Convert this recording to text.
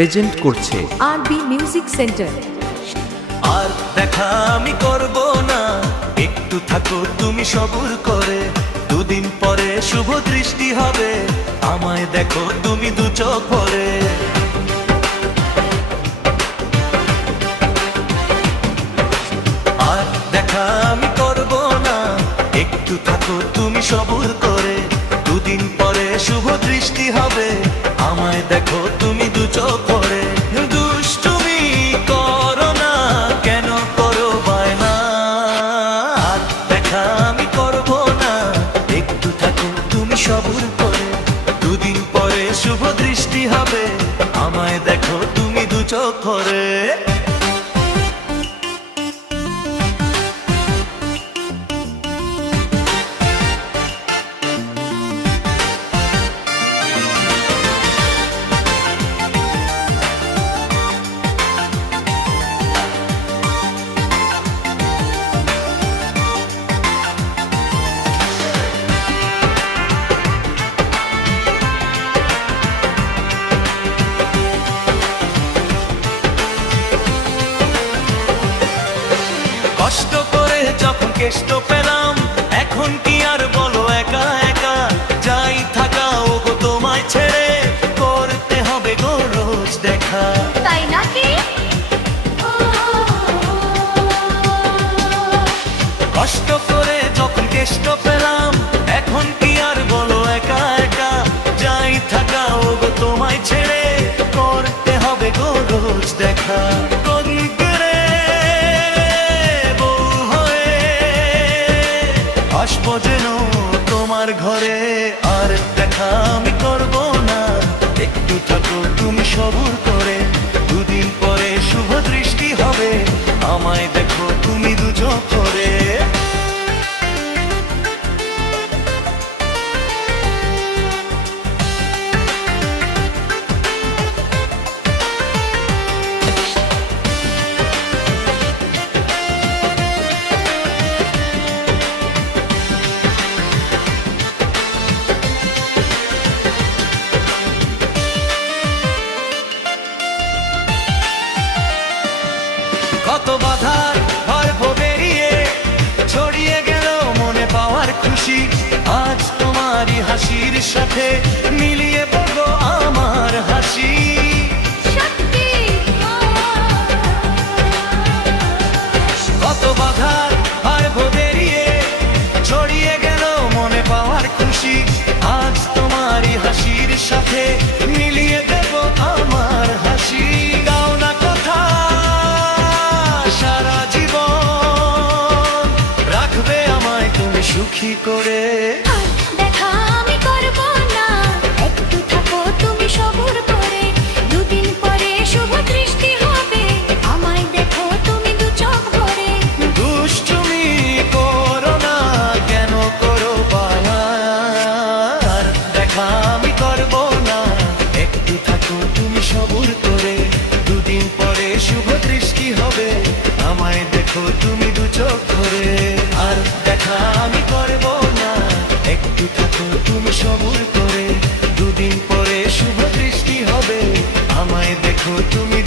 Present করছে আরবি music centre. আর দেখা আমি করব না, একটু থাকো তুমি সবুর করে, দুদিন পরে শুভ দৃষ্টি হবে, আমায় দেখো তুমি দু চোখ ভরে। আর দেখা আমি করব না, একটু থাকো তুমি সবুর করে, দুদিন পরে শুভ দৃষ্টি হবে, আমায় দেখো তুমি দু চোখ ভরে। দুষ্টুমি করো না, কেন করো বায়না? আর দেখা আমি করব না, একটু থাকো তুমি সবুর করে, দুদিন পরে শুভ দৃষ্টি হবে, আমায় দেখো তুমি দু চোখ ভরে। কষ্ট করে যখন কেষ্ট পেলাম, এখন কি আর বলো একা একা, যাই থাকা ও গো তোমায় ছেড়ে, করতে হবে গো রোজ দেখা। তাই নাকি? কষ্ট করে যখন কেষ্ট পেলাম, এখন কি আর বলো একা একা, যাই থাকা ও গো তোমায় ছেড়ে, করতে হবে গো রোজ দেখা। আসবো যেন তোমার ঘরে, আর দেখা আমি করব না, একটু থাকো তুমি সবুর করে, দুদিন পরে শুভ দৃষ্টি হবে, আমায় দেখো তুমি দু চোখ ভরে। কত বাধার গর্ভ বেরিয়ে ছড়িয়ে গেল মনে পাওয়ার খুশি, আজ তোমারই হাসির সাথে মিলিয়ে বলবো আমার হাসি। কত বাধার গর্ভ বেরিয়ে ছড়িয়ে গেল মনে পাওয়ার খুশি, আজ তোমারই হাসির সাথে মিলিয়ে দেব আমার হাসি। দাও না কথা সারা জীবন, রাখবে আমায় তুমি সুখী করে। দেখা আমি করব না, একটু থাকো তুমি সবুর করে, দুদিন পরে শুভ দৃষ্টি হবে, আমায় দেখো তুমি দু চোখ ভরে। দুষ্টুমি করো না, কেন করো বায়না? আর দেখা আমি করব না, একটু থাকো তুমি সবুর করে, দুদিন পরে শুভ দৃষ্টি হবে, আমায় দেখো তুমি দু চোখ ভরে। আর দেখা আমি করব না, একটু থাকো তুমি সবুর করে, দুদিন পরে শুভ দৃষ্টি হবে, আমায় দেখো তুমি